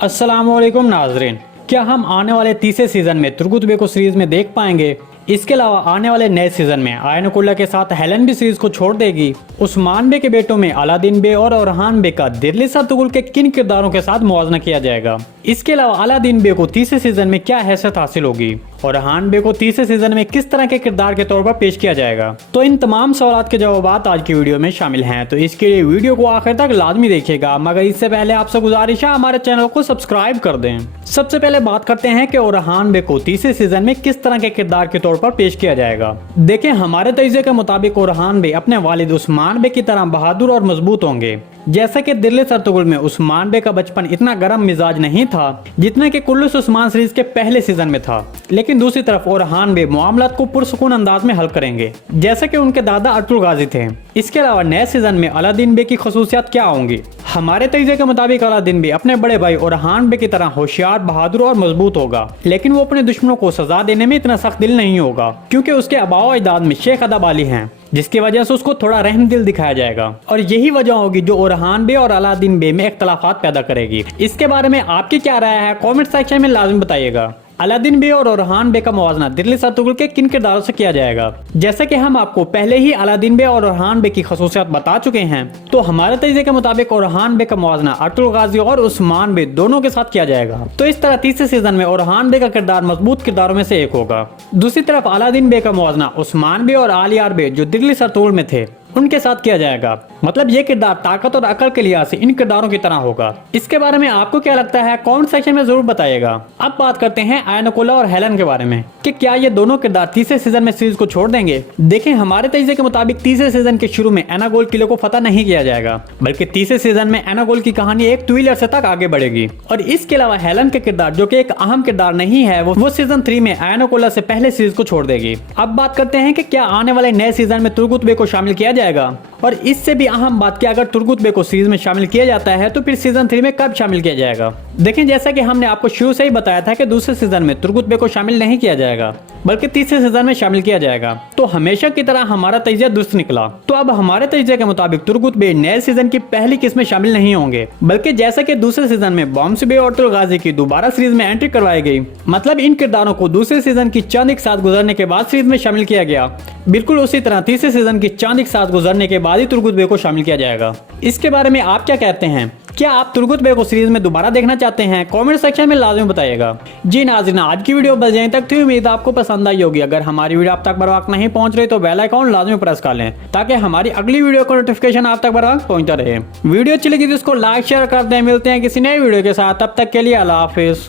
अस्सलामुअलैकुम नाजरीन, क्या हम आने वाले तीसरे सीजन में तुर्गुत बे को सीरीज में देख पाएंगे? इसके अलावा आने वाले नए सीजन में आयनुकुल्ला के साथ हेलन भी सीरीज को छोड़ देगी। उस्मान बे के बेटों में अलादीन बे और ओरहान बे का दिल्ली सरतुगुल के किन किरदारों के साथ मुआवजा किया जाएगा? इसके अलावा अलादीन बे को तीसरे सीजन में क्या हैसियत हासिल होगी और ओरहान बे को तीसरे सीजन में किस तरह के किरदार के तौर पर पेश किया जाएगा? तो इन तमाम सवालों के जवाब आज की वीडियो में शामिल हैं, तो इसके लिए वीडियो को आखिर तक लाजमी देखिएगा। मगर इससे पहले आपसे गुजारिश है हमारे चैनल को सब्सक्राइब कर दें। सबसे पहले बात करते हैं कि ओरहान बे को तीसरे सीजन में किस तरह के किरदार के तौर पर पेश किया जाएगा। देखें, हमारे तजज़िये के मुताबिक ओरहान बे अपने वालिद उस्मान बे की तरह बहादुर और मजबूत होंगे। जैसा कि दिल्ली सरतुगुल में उस्मान बे का बचपन इतना गर्म मिजाज नहीं था जितना कि कुल्लुस उस्मान सीरीज के पहले सीजन में था, लेकिन दूसरी तरफ ओरहान बे मामलात को पुरसुकून अंदाज में हल करेंगे जैसा कि उनके दादा अर्तुल गाजी थे। इसके अलावा नए सीजन में अलादीन बे की खसूसियात क्या होंगी? हमारे तजज़िये के मुताबिक अलादीन बे अपने बड़े भाई ओरहान बे की तरह होशियार, बहादुर और मजबूत होगा, लेकिन वो अपने दुश्मनों को सजा देने में इतना सख्त दिल नहीं होगा क्योंकि उसके आबाओ अजदाद में शेख अदब अली हैं, जिसकी वजह से उसको थोड़ा रहम दिल दिखाया जाएगा और यही वजह होगी जो ओरहान बे और अलादीन बे में इख्तलाफात पैदा करेगी। इसके बारे में आपकी क्या राय है? कमेंट सेक्शन में लाजमी बताइएगा। अलादीन बे और ओरहान बे का मुवाजना दिल्ली सरतुगुल के किन किरदारों से किया जाएगा? जैसे कि हम आपको पहले ही अलादीन बे और ओरहान बे की खसूसियात बता चुके हैं, तो हमारे तजज़िये के मुताबिक ओरहान बे का मुवाजना अर्तुल गाजी और उस्मान बे दोनों के साथ किया जाएगा। तो इस तरह तीसरे सीजन में ओरहान बे का किरदार मजबूत किरदारों में से एक होगा। दूसरी तरफ अलादीन बे का मुवाजना उस्मान बे और आलियार बे जो दिल्ली सरतुगुल में थे उनके साथ किया जाएगा। मतलब ये किरदार ताकत और अकल के लिहाज से इन किरदारों की तरह होगा। इसके बारे में आपको क्या लगता है? कमेंट सेक्शन में जरूर बताइएगा। अब बात करते हैं आयनुकुल्ला और हेलन के बारे में कि क्या ये दोनों किरदार तीसरे सीजन में सीरीज को छोड़ देंगे? देखें, हमारे तजज़िये के मुताबिक तीसरे सीजन के शुरू में एनागोल किले को फतह नहीं किया जाएगा, बल्कि तीसरे सीजन में एनागोल की कहानी एक तवील अरसे तक आगे बढ़ेगी। और इसके अलावा हेलन के किरदार जो कि एक अहम किरदार नहीं है, वो सीजन 3 में आयनुकुल्ला से पहले सीरीज को छोड़ देगी। अब बात करते हैं कि क्या आने वाले नए सीजन में तुर्गुत बे को शामिल किया जाएगा? और इससे भी अहम बात कि अगर तुर्गुत बे को सीरीज में शामिल किया जाता है तो फिर सीजन 3 में कब शामिल किया जाएगा? देखें, जैसा कि हमने आपको शुरू से ही बताया था कि दूसरे सीजन में तुर्गुत बे को शामिल नहीं किया जाएगा बल्कि तीसरे सीजन में शामिल किया जाएगा। तो हमेशा की तरह हमारा तजज़िया दुरुस्त निकला। तो अब हमारे तजज़िये के मुताबिक तुर्गुत बे नए सीजन की पहली किस्त में शामिल नहीं होंगे, बल्कि जैसा कि दूसरे सीजन में बॉम्स बे और अर्तुल गाजी की दोबारा सीरीज में एंट्री करवाई गई, मतलब इन किरदारों को दूसरे सीजन की चंद एक साल गुजरने के बाद सीरीज में शामिल किया गया, बिल्कुल उसी तरह तीसरे सीजन की चंद एक साल गुजरने के बाद ही तुर्गुत बे को शामिल किया जाएगा। इसके बारे में आप क्या कहते हैं? क्या आप तुर्गुत बे को सीरीज में दोबारा देखना चाहते हैं? कमेंट सेक्शन में लाजमी बताइएगा। जी नाज़रीन, आज की वीडियो बस यहीं तक थी। उम्मीद आपको पसंद आई होगी। अगर हमारी वीडियो आप तक बर वक्त नहीं पहुंच रही तो बेल आइकॉन लाजमी प्रेस कर लें ताकि हमारी अगली वीडियो का नोटिफिकेशन आप तक बर वक्त पहुंचता रहे। वीडियो अच्छी लगी तो इसको लाइक शेयर कर दें। मिलते हैं किसी नई वीडियो के साथ, तब तक के लिए अल्लाह हाफिज।